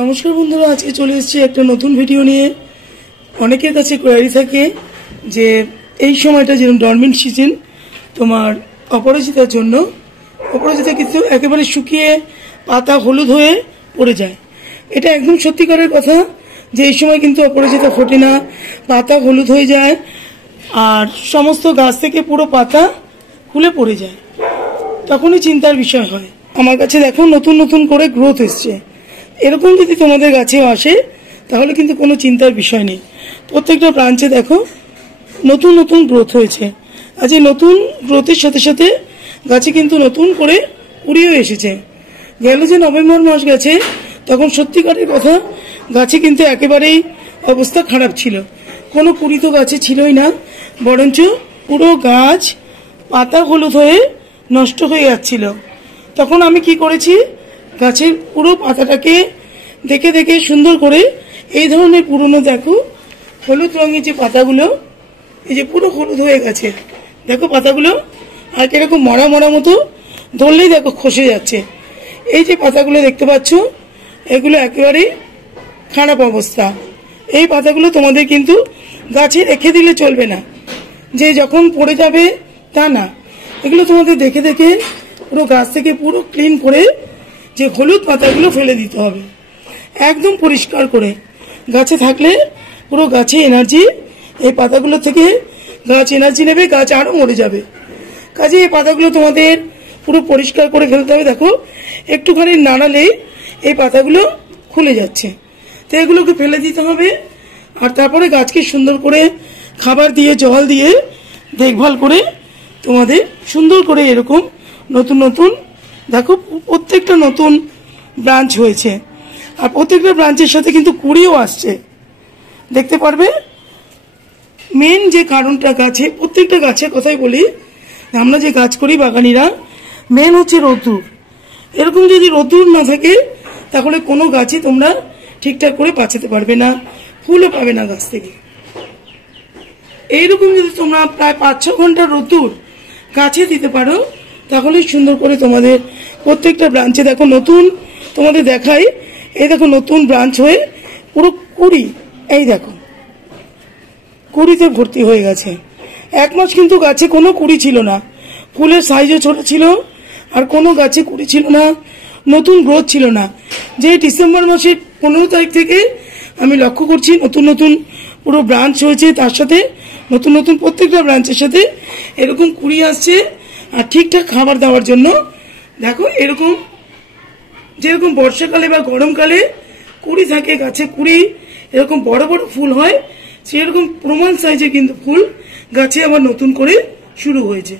নমস্কার বন্ধুরা, আজকে চলে এসেছি একটা নতুন ভিডিও নিয়ে। অনেকের কাছে কোয়ারি থাকে যে এই সময়টা যেরকম ডরমেন্ট সিজন তোমার অপরাজিতার জন্য, অপরাজিতা কিন্তু একেবারে শুকিয়ে পাতা হলুদ হয়ে পড়ে যায়। এটা একদম সত্যিকারের কথা যে এই সময় কিন্তু অপরাজিতা ফোটে না, পাতা হলুদ হয়ে যায় আর সমস্ত গাছ থেকে পুরো পাতা খুলে পড়ে যায়। তখনই চিন্তার বিষয় হয়। আমার কাছে দেখো নতুন নতুন করে গ্রোথ এসছে। এরকম যদি তোমাদের গাছেও আসে তাহলে কিন্তু কোনো চিন্তার বিষয় নেই। প্রত্যেকটা ব্রাঞ্চে দেখো নতুন নতুন গ্রোথ হয়েছে। আজ এই নতুন গ্রোথের সাথে সাথে গাছে কিন্তু নতুন করে কুড়িও এসেছে। গেল যে নভেম্বর মাস গেছে তখন সত্যিকারের কথা গাছে কিন্তু একেবারেই অবস্থা খারাপ ছিল, কোনো কুড়ি তো গাছে ছিলই না, বরঞ্চ পুরো গাছ পাতা হলুদ হয়ে নষ্ট হয়ে যাচ্ছিল। তখন আমি কি করেছি, গাছের পুরো পাতাটাকে দেখে দেখে সুন্দর করে এই ধরনের পুরনো দেখো হলুদ রঙের যে পাতাগুলো, এই যে পুরো হলুদ হয়ে গেছে দেখো পাতাগুলো, আর কিরকম মরা মরা মতো ধরলেই দেখো খসে যাচ্ছে। এই যে পাতাগুলো দেখতে পাচ্ছ এগুলো একেবারেই খারাপ অবস্থা। এই পাতাগুলো তোমাদের কিন্তু গাছে রেখে দিলে চলবে না, যে যখন পড়ে যাবে তা না। এগুলো তোমাদের দেখে দেখে পুরো গাছ থেকে পুরো ক্লিন করে যে হলুদ পাতাগুলো ফেলে দিতে হবে, একদম পরিষ্কার করে। গাছে থাকলে পুরো গাছে এনার্জি, এই পাতাগুলো থেকে গাছ এনার্জি নেবে, গাছ আরও মরে যাবে। কাজে এই পাতাগুলো তোমাদের পুরো পরিষ্কার করে ফেলতে হবে। দেখো একটুখানি নাড়ালেই এই পাতাগুলো খুলে যাচ্ছে, তো এগুলোকে ফেলে দিতে হবে। আর তারপরে গাছকে সুন্দর করে খাবার দিয়ে জল দিয়ে দেখভাল করে তোমাদের সুন্দর করে এরকম নতুন নতুন দেখো প্রত্যেকটা নতুন ব্রাঞ্চ হয়েছে। আর প্রত্যেকটা ব্রাঞ্চের সাথে কিন্তু কুড়িও আসছে, দেখতে পারবে। মেন যে কারণটা গাছে, প্রত্যেকটা গাছের কথাই বলি, আমরা যে গাছ করি বাগানিরা, মেন হচ্ছে রোদ্দুর। এরকম যদি রোদ্দুর না থাকে তাহলে কোনো গাছই তোমরা ঠিকঠাক করে বাঁচাতে পারবে না, ফুলও পাবে না গাছ থেকে। এইরকম যদি তোমরা প্রায় 5-6 ঘন্টা রোদ্দুর গাছে দিতে পারো তাহলে সুন্দর করে তোমাদের প্রত্যেকটা ব্রাঞ্চে দেখো নতুন, তোমাদের দেখাই, এই দেখো নতুন ব্রাঞ্চ হয়ে পুরো কুড়ি, এই দেখো কুড়িতে ভর্তি হয়ে গেছে। 1 মাস কিন্তু গাছে কোনো কুড়ি ছিল না, ফুলের সাইজও ছোট ছিল, আর কোনো গাছে কুড়ি ছিল না, নতুন গ্রোথ ছিল না। যে ডিসেম্বর মাসের 15 তারিখ থেকে আমি লক্ষ্য করছি নতুন নতুন পুরো ব্রাঞ্চ হয়েছে, তার সাথে নতুন নতুন প্রত্যেকটা ব্রাঞ্চের সাথে এরকম কুড়ি আসছে। আর ঠিকঠাক খাবার দেওয়ার জন্য দেখো এরকম, যেরকম বর্ষাকালে বা গরমকালে কুড়ি থাকে গাছে, কুড়ি এরকম বড় বড় ফুল হয়, সেরকম প্রমাণ সাইজে কিন্তু ফুল গাছে আবার নতুন করে শুরু হয়েছে।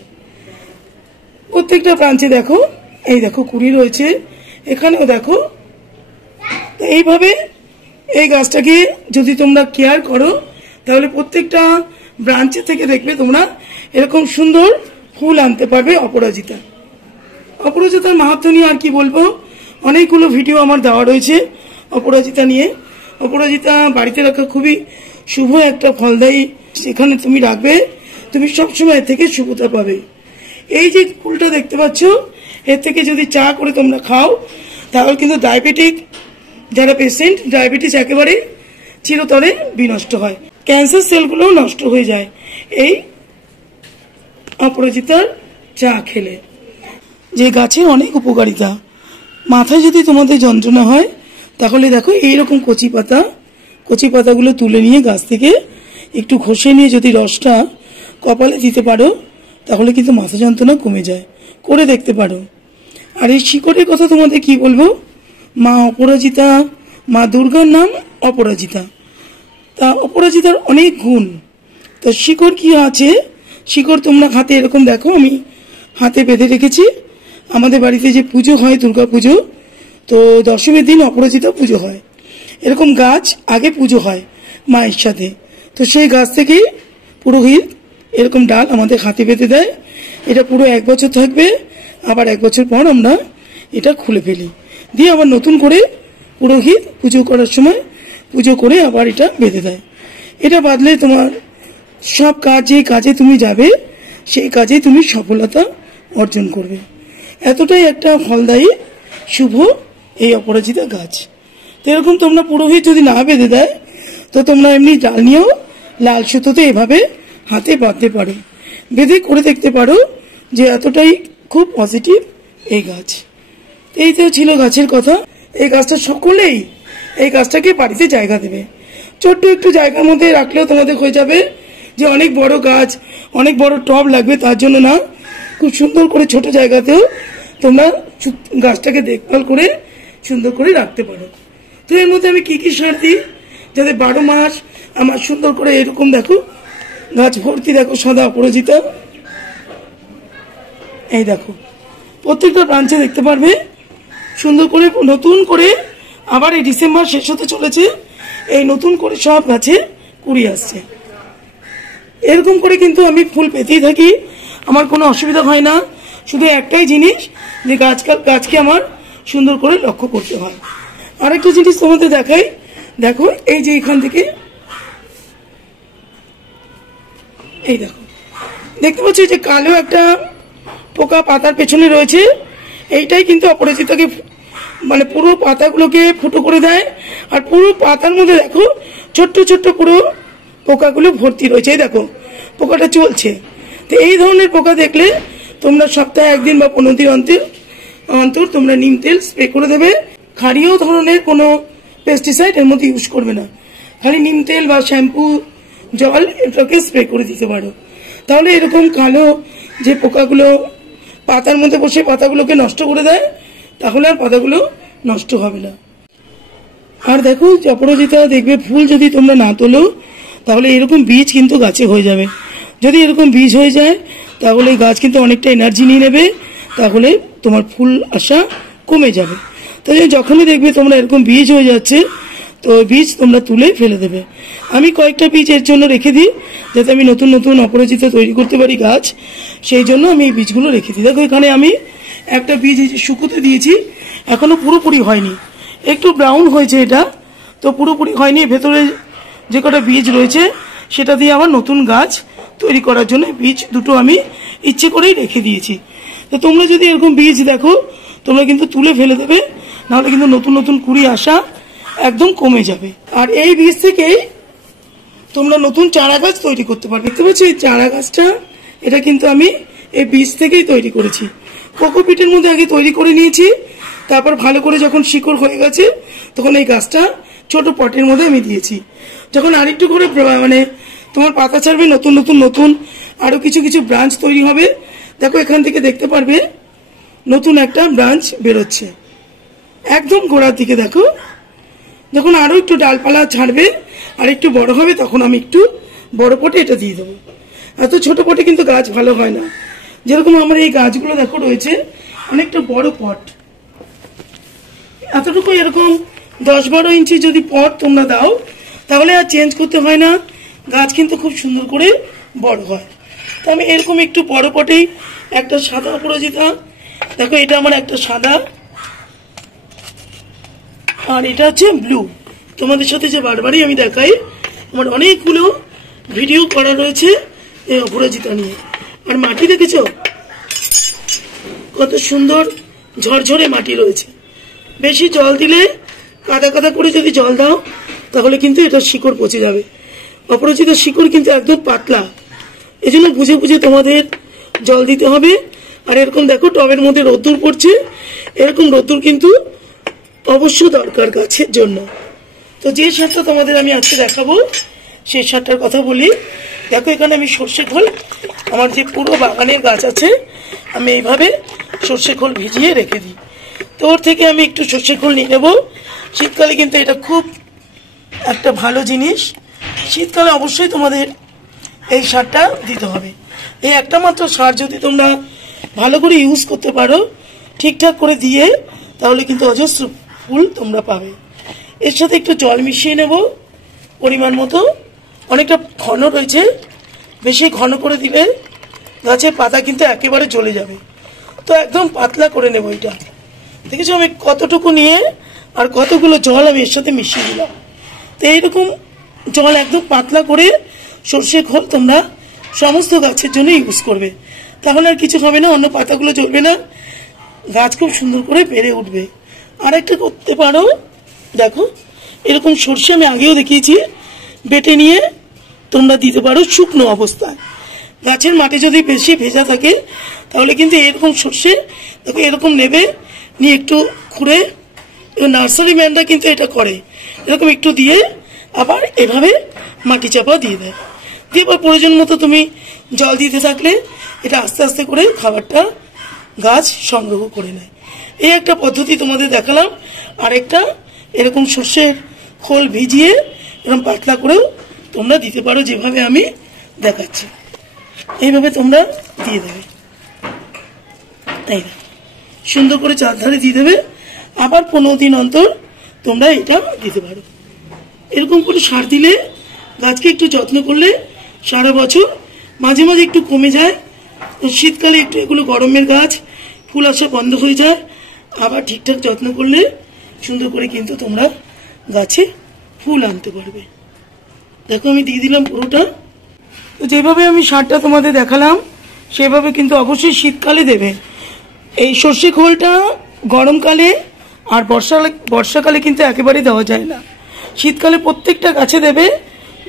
প্রত্যেকটা ব্রাঞ্চে দেখো, এই দেখো কুড়ি রয়েছে, এখানেও দেখো। এইভাবে এই গাছটাকে যদি তোমরা কেয়ার করো তাহলে প্রত্যেকটা ব্রাঞ্চে থেকে দেখবে তোমরা এরকম সুন্দর ফুল আনতে পারবে। অপরাজিতার মাহাত্ম্য নিয়ে আর কি বলবো, অনেকগুলো ভিডিও আমার দেওয়া রয়েছে অপরাজিতা নিয়ে। অপরাজিতা বাড়িতে রাখা খুবই শুভ একটা ফলদায়ী, সেখানে তুমি রাখবে, তুমি সবসময় এর থেকে শুভতা পাবে। এই যে ফুলটা দেখতে পাচ্ছ, এর থেকে যদি চা করে তোমরা খাও তাহলে কিন্তু ডায়াবেটিক যারা পেশেন্ট, ডায়াবেটিস একেবারে চিরতরে বিনষ্ট হয়, ক্যান্সার সেলগুলোও নষ্ট হয়ে যায় এই অপরাজিতার চা খেলে। যে গাছের অনেক উপকারিতা, মাথায় যদি তোমাদের যন্ত্রণা হয় তাহলে দেখো এইরকম কচি পাতাগুলো তুলে নিয়ে গাছ থেকে একটু ঘষে নিয়ে যদি রসটা কপালে দিতে পারো তাহলে কিন্তু মাথা যন্ত্রণা কমে যায়, করে দেখতে পারো। আর এই শিকড়ের কথা তোমাদের কি বলবো, মা অপরাজিতা, মা দুর্গার নাম অপরাজিতা, তা অপরাজিতার অনেক গুণ। তো শিকড় কি আছে, শিকড় তোমরা হাতে এরকম দেখো, আমি হাতে বেঁধে রেখেছি। আমাদের বাড়িতে যে পুজো হয় দুর্গা পুজো, তো দশমীর দিন অপরাজিতা পুজো হয়, এরকম গাছ আগে পুজো হয় মায়ের সাথে। তো সেই গাছ থেকেই পুরোহিত এরকম ডাল আমাদের হাতে বেঁধে দেয়। এটা পুরো 1 বছর থাকবে, আবার 1 বছর পর আমরা এটা খুলে ফেলি, দিয়ে আবার নতুন করে পুরোহিত পুজো করার সময় পুজো করে আবার এটা বেঁধে দেয়। এটা বাঁধলে তোমার সব কাজে তুমি যাবে, সেই কাজে তুমি সফলতা অর্জন করবে। এতটাই একটা ফলদায়ী শুভ এই অপরাজিতা গাছ। তো এরকম তোমরা পুরোহিত যদি না বেঁধে দেয় তো তোমরা এমনি জাল নিয়েও লাল সুতোতে এভাবে হাতে বাঁধতে পারো, বেঁধে করে দেখতে পারো যে এতটাই খুব পজিটিভ এই গাছ। এই তো ছিল গাছের কথা। এই গাছটা সকলেই এই গাছটাকে বাড়িতে জায়গা দেবে। ছোট্ট একটু জায়গার মধ্যে রাখলেও তোমাদের হয়ে যাবে, যে অনেক বড় গাছ অনেক বড় টব লাগবে তার জন্য না, খুব সুন্দর করে ছোট জায়গাতেও তোমরা গাছটাকে দেখভাল করে সুন্দর করে রাখতে পারো। তো এর মধ্যে আমি কি কি সার দিই যাতে 12 মাস আমার সুন্দর করে এরকম দেখো গাছ ভর্তি, দেখো সদা অপরাজিতা। এই দেখো প্রত্যেকটা ব্রাঞ্চে দেখতে পারবে সুন্দর করে নতুন করে আবার এই ডিসেম্বর শেষ হতে চলেছে, এই নতুন করে সব গাছে কুড়ি আসছে। এরকম করে কিন্তু আমি ফুল পেতেই থাকি, আমার কোনো অসুবিধা হয় না। শুধু একটাই জিনিস যে গাছকে আমার সুন্দর করে লক্ষ্য করতে হয়। আরেকটা জিনিস তোমাদের দেখাই, দেখো এই যে এখান থেকে এই দেখো দেখতে পাচ্ছ যে কালো একটা পোকা পাতার পেছনে রয়েছে, এইটাই কিন্তু অপরাজিতাকে মানে পুরো পাতাগুলোকে ফুটো করে দেয়। আর পুরো পাতার মধ্যে দেখো ছোট্ট ছোট্ট পুরো পোকাগুলো ভর্তি রয়েছে, এই দেখো পোকাটা চলছে। তো এই ধরনের পোকা দেখলে তোমরা সপ্তাহে 1 দিন বা 15 দিন অন্তর তোমরা নিম তেল স্প্রে করে দেবে। ক্ষারীয় ধরনের কোনো পেস্টিসাইড এর মধ্যে ইউজ করবে না, খালি নিম তেল বা শ্যাম্পু জল এটাকে স্প্রে করে দিতে পারো। তাহলে এরকম কালো যে পোকাগুলো পাতার মধ্যে বসে পাতাগুলোকে নষ্ট করে দেয়, তাহলে আর পাতাগুলো নষ্ট হবে না। আর দেখো অপরাজিতা দেখবে ফুল যদি তোমরা না তোলো তাহলে এরকম বীজ কিন্তু গাছে হয়ে যাবে। যদি এরকম বীজ হয়ে যায় তাহলে গাছ কিন্তু অনেকটা এনার্জি নিয়ে নেবে, তাহলে তোমার ফুল আসা কমে যাবে। তাই যখনই দেখবে তোমরা এরকম বীজ হয়ে যাচ্ছে তো বীজ তোমরা তুলে ফেলে দেবে। আমি কয়েকটা বীজ এর জন্য রেখে দিই যাতে আমি নতুন নতুন অপরাজিতা তৈরি করতে পারি গাছ, সেই জন্য আমি এই বীজগুলো রেখে দিই। দেখো এখানে আমি একটা বীজ শুকোতে দিয়েছি, এখনো পুরোপুরি হয়নি, একটু ব্রাউন হয়েছে এটা, তো পুরোপুরি হয়নি। ভেতরে যে কটা বীজ রয়েছে সেটা দিয়ে আবার নতুন গাছ তৈরি করার জন্য বীজ দুটো আমি ইচ্ছে করেই রেখে দিয়েছি। তো তোমরা যদি এরকম বীজ দেখো তোমরা কিন্তু তুলে ফেলে দেবে, নাহলে কিন্তু নতুন নতুন কুড়ি আসা একদম কমে যাবে। আর এই বীজ থেকেই তোমরা নতুন চারা গাছ তৈরি করতে পারবে। দেখতে পাচ্ছ এই চারা গাছটা, এটা কিন্তু আমি এই বীজ থেকেই তৈরি করেছি। কোকোপিটের মধ্যে আগে তৈরি করে নিয়েছি, তারপর ভালো করে যখন শিকড় হয়ে গেছে তখন এই গাছটা ছোট পটের মধ্যে আমি দিয়েছি। যখন আরেকটু করে মানে তোমার পাতা ছাড়বে, নতুন নতুন নতুন আরো কিছু কিছু ব্রাঞ্চ তৈরি হবে। দেখো এখান থেকে দেখতে পারবে নতুন একটা ব্রাঞ্চ বেরোচ্ছে একদম গোড়ার দিকে। দেখো যখন আরো একটু ডালপালা ছাড়বে আর একটু বড় হবে তখন আমি একটু বড় পটে এটা দিয়ে দেবো। এত ছোট পটে কিন্তু গাছ ভালো হয় না। যেরকম আমার এই গাছগুলো দেখো রয়েছে অনেকটা বড় পট, এতটুকু এরকম 10-12 ইঞ্চি যদি পট তোমরা দাও তাহলে আর চেঞ্জ করতে হয় না, গাছ কিন্তু খুব সুন্দর করে বড় হয়। তো আমি এরকম একটু বড় পটেই একটা সাদা অপরাজিতা, দেখো এটা আমার একটা সাদা আর এটা হচ্ছে ব্লু। তোমাদের সাথে যে বারবারই আমি দেখাই, আমার অনেকগুলো ভিডিও করা রয়েছে এই অপরাজিতা নিয়ে। আর মাটি দেখেছো কত সুন্দর ঝরঝরে মাটি রয়েছে। বেশি জল দিলে কাদা কাদা করে যদি জল দাও তাহলে কিন্তু এটা শিকড় পচে যাবে। অপরাজিতার শিকড় কিন্তু একদম পাতলা, এজন্য বুঝে বুঝে তোমাদের জল দিতে হবে। আর এরকম দেখো টবের মধ্যে রোদ্দুর পড়ছে, এরকম রোদ্দুর কিন্তু অবশ্য দরকার গাছের জন্য। তো যে সারটা তোমাদের আমি আজকে দেখাবো সেই সারটার কথা বলি। দেখো এখানে আমি সর্ষে খোল, আমার যে পুরো বাগানের গাছ আছে আমি এইভাবে সর্ষে খোল ভিজিয়ে রেখে দিই। তো ওর থেকে আমি একটু সর্ষে খোল নিয়ে নেবো। শীতকালে কিন্তু এটা খুব একটা ভালো জিনিস, শীতকালে অবশ্যই তোমাদের এই সারটা দিতে হবে। এই একটা মাত্র সার যদি তোমরা ভালো করে ইউজ করতে পারো ঠিকঠাক করে দিয়ে, তাহলে কিন্তু অজস্র ফুল তোমরা পাবে। এর সাথে একটু জল মিশিয়ে নেব পরিমাণ মতো, অনেকটা ঘন রয়েছে, বেশি ঘন করে দিলে গাছের পাতা কিন্তু একেবারে জ্বলে যাবে। তো একদম পাতলা করে নেব এটা। দেখেছো আমি কতটুকু নিয়ে আর কতগুলো জল আমি এর সাথে মিশিয়ে দিলাম। তো এইরকম জল একদম পাতলা করে সর্ষে খোল তোমরা সমস্ত গাছের জন্য ইউজ করবে, তাহলে আর কিছু হবে না, অন্য পাতাগুলো জ্বলবে না, গাছ খুব সুন্দর করে বেড়ে উঠবে। আর একটা করতে পারো, দেখো এরকম সর্ষে আমি আগেও দেখিয়েছি, বেটে নিয়ে তোমরা দিতে পারো শুকনো অবস্থায়। গাছের মাটি যদি বেশি ভেজা থাকে তাহলে কিন্তু এরকম সর্ষে দেখো এরকম নেবে, নিয়ে একটু খুঁড়ে, নার্সারি ম্যানরা কিন্তু এটা করে, এরকম একটু দিয়ে আবার এভাবে মাটি চাপা দিয়ে দেয়, দিয়ে আবার প্রয়োজন মতো তুমি জল দিতে থাকলে এটা আস্তে আস্তে করে খাবারটা গাছ সংগ্রহ করে নেয়। এই একটা পদ্ধতি তোমাদের দেখালাম। আরেকটা এরকম সর্ষের খোল ভিজিয়ে এরকম পাতলা করেও তোমরা দিতে পারো, যেভাবে আমি দেখাচ্ছি এইভাবে তোমরা দিয়ে দেবে। তাই না, সুন্দর করে চারধারে দিয়ে দেবে। আবার 15 দিন অন্তর তোমরা এটা দিতে পারো। এরকম করে সার দিলে গাছকে একটু যত্ন করলে সারা বছর, মাঝে মাঝে একটু কমে যায়, শীতকালে একটু এগুলো গরমের গাছ, ফুল আসা বন্ধ হয়ে যায়, আবার ঠিকঠাক যত্ন করলে সুন্দর করে কিন্তু তোমরা গাছে ফুল আনতে পারবে। দেখো আমি দিয়ে দিলাম পুরোটা। তো যেভাবে আমি সারটা তোমাদের দেখালাম সেভাবে কিন্তু অবশ্যই শীতকালে দেবে। এই সর্ষে খোলটা গরমকালে আর বর্ষাকালে কিন্তু একেবারেই দেওয়া যায় না, শীতকালে প্রত্যেকটা গাছে দেবে।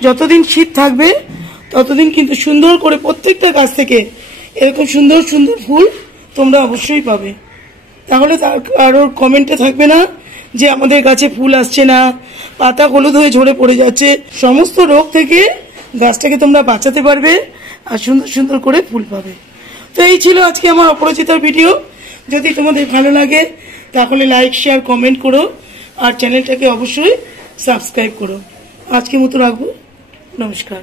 যতদিন শীত থাকবে ততদিন কিন্তু সুন্দর করে প্রত্যেকটা গাছ থেকে এরকম সুন্দর সুন্দর ফুল তোমরা অবশ্যই পাবে। তাহলে তার কারোর কমেন্টে থাকবে না যে আমাদের গাছে ফুল আসছে না, পাতা হলুদ হয়ে ঝরে পড়ে যাচ্ছে। সমস্ত রোগ থেকে গাছটাকে তোমরা বাঁচাতে পারবে আর সুন্দর সুন্দর করে ফুল পাবে। তো এই ছিল আজকে আমার অপরাজিতার ভিডিও। যদি তোমাদের ভালো লাগে তাহলে লাইক, শেয়ার, কমেন্ট করো আর চ্যানেলটাকে অবশ্যই সাবস্ক্রাইব করো। আজকের মতো রাখবো, নমস্কার।